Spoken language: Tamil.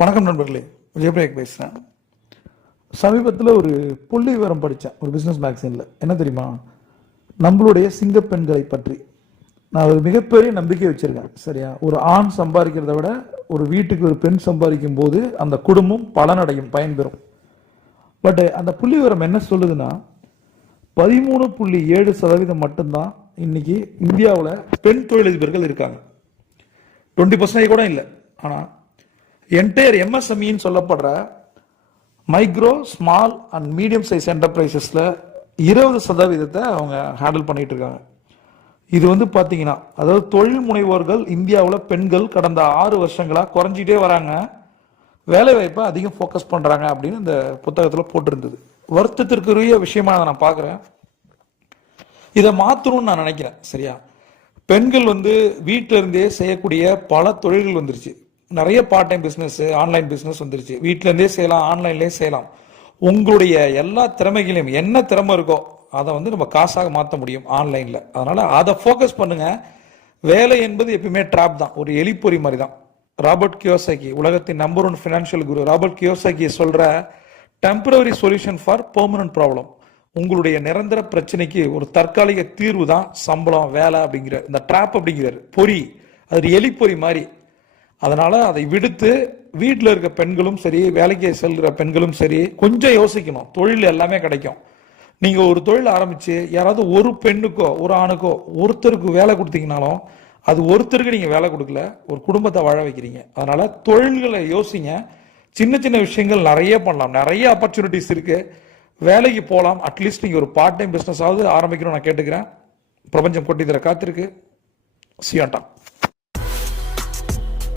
வணக்கம் நண்பர்களே விஜயபிரேக் பேசுகிறேன் சமீபத்தில் ஒரு புள்ளி விவரம் படித்தேன் ஒரு பிஸ்னஸ் மேக்சினில் என்ன தெரியுமா? நம்மளுடைய சிங்கப்பெண்களை பற்றி. நான் ஒரு மிகப்பெரிய நம்பிக்கை வச்சுருக்கேன் சரியா? ஒரு ஆண் சம்பாதிக்கிறத விட ஒரு வீட்டுக்கு ஒரு பெண் சம்பாதிக்கும் போது அந்த குடும்பம் பலனடையும் பயன்பெறும் பட் அந்த புள்ளி விவரம் என்ன சொல்லுதுன்னா பதிமூணு புள்ளி ஏழு சதவீதம் மட்டும்தான் இன்னைக்கு இந்தியாவில் பெண் தொழிலதிபர்கள் இருக்காங்க. டுவெண்ட்டி பர்சன்டேஜ் கூட இல்லை. ஆனால் என்டையர் எம்எஸ்எம்இன்னு சொல்லப்படுற micro small and medium size என்டர்பிரைசஸில் இருபது சதவீதத்தை அவங்க ஹேண்டில் பண்ணிகிட்டு இருக்காங்க. இது வந்து பார்த்தீங்கன்னா அதாவது தொழில் முனைவோர்கள் இந்தியாவில் பெண்கள் கடந்த ஆறு வருஷங்களாக குறைஞ்சிட்டே வராங்க. வேலைவாய்ப்பை அதிகம் ஃபோக்கஸ் பண்ணுறாங்க அப்படின்னு இந்த புத்தகத்தில் போட்டிருந்தது. வருத்தத்திற்குரிய விஷயமா அதை நான் பார்க்குறேன் இதை மாற்றணும்னு நான் நினைக்கிறேன் சரியா? பெண்கள் வந்து வீட்டில இருந்தே செய்யக்கூடிய பல தொழில்கள் வந்துருச்சு. நிறைய part time business online business வந்துருச்சு வீட்டிலேருந்தே செய்யலாம் ஆன்லைன்லேயே செய்யலாம். உங்களுடைய எல்லா திறமைகளையும் என்ன திறமை இருக்கோ அதை வந்து நம்ம காசாக மாற்ற முடியும் ஆன்லைனில் அதனால் அதை ஃபோக்கஸ் பண்ணுங்கள் வேலை என்பது எப்பயுமே ட்ராப் தான். ஒரு எலிப்பொறி மாதிரி தான் ராபர்ட் கியோசாக்கி உலகத்தின் number one financial guru Robert Kiyosaki சொல்கிற temporary solution for permanent problem உங்களுடைய நிரந்தர பிரச்சனைக்கு ஒரு தற்காலிக தீர்வு தான் சம்பளம் வேலை அப்படிங்கிற இந்த ட்ராப் அப்படிங்கிறார். பொறி அது எலிப்பொறி மாதிரி. அதனால் அதை விடுத்து வீட்டில் இருக்க பெண்களும் சரி வேலைக்கு செல்கிற பெண்களும் சரி கொஞ்சம் யோசிக்கணும். தொழில் எல்லாமே கிடைக்கும். நீங்கள் ஒரு தொழில் ஆரம்பித்து யாராவது ஒரு பெண்ணுக்கோ ஒரு ஆணுக்கோ ஒருத்தருக்கு வேலை கொடுத்தீங்கனாலும் அது ஒருத்தருக்கு நீங்கள் வேலை கொடுக்கல ஒரு குடும்பத்தை வாழ வைக்கிறீங்க. அதனால் தொழில்களை யோசிங்க. சின்ன சின்ன விஷயங்கள் நிறைய பண்ணலாம். நிறைய ஆப்பர்ச்சுனிட்டிஸ் இருக்குது வேலைக்கு போகலாம் அட்லீஸ்ட் நீங்கள் ஒரு பார்ட் டைம் பிஸ்னஸ் ஆகுது ஆரம்பிக்கணும்னு நான் கேட்டுக்கிறேன். பிரபஞ்சம் கொட்டி தர காத்திருக்கு. சியாட்டா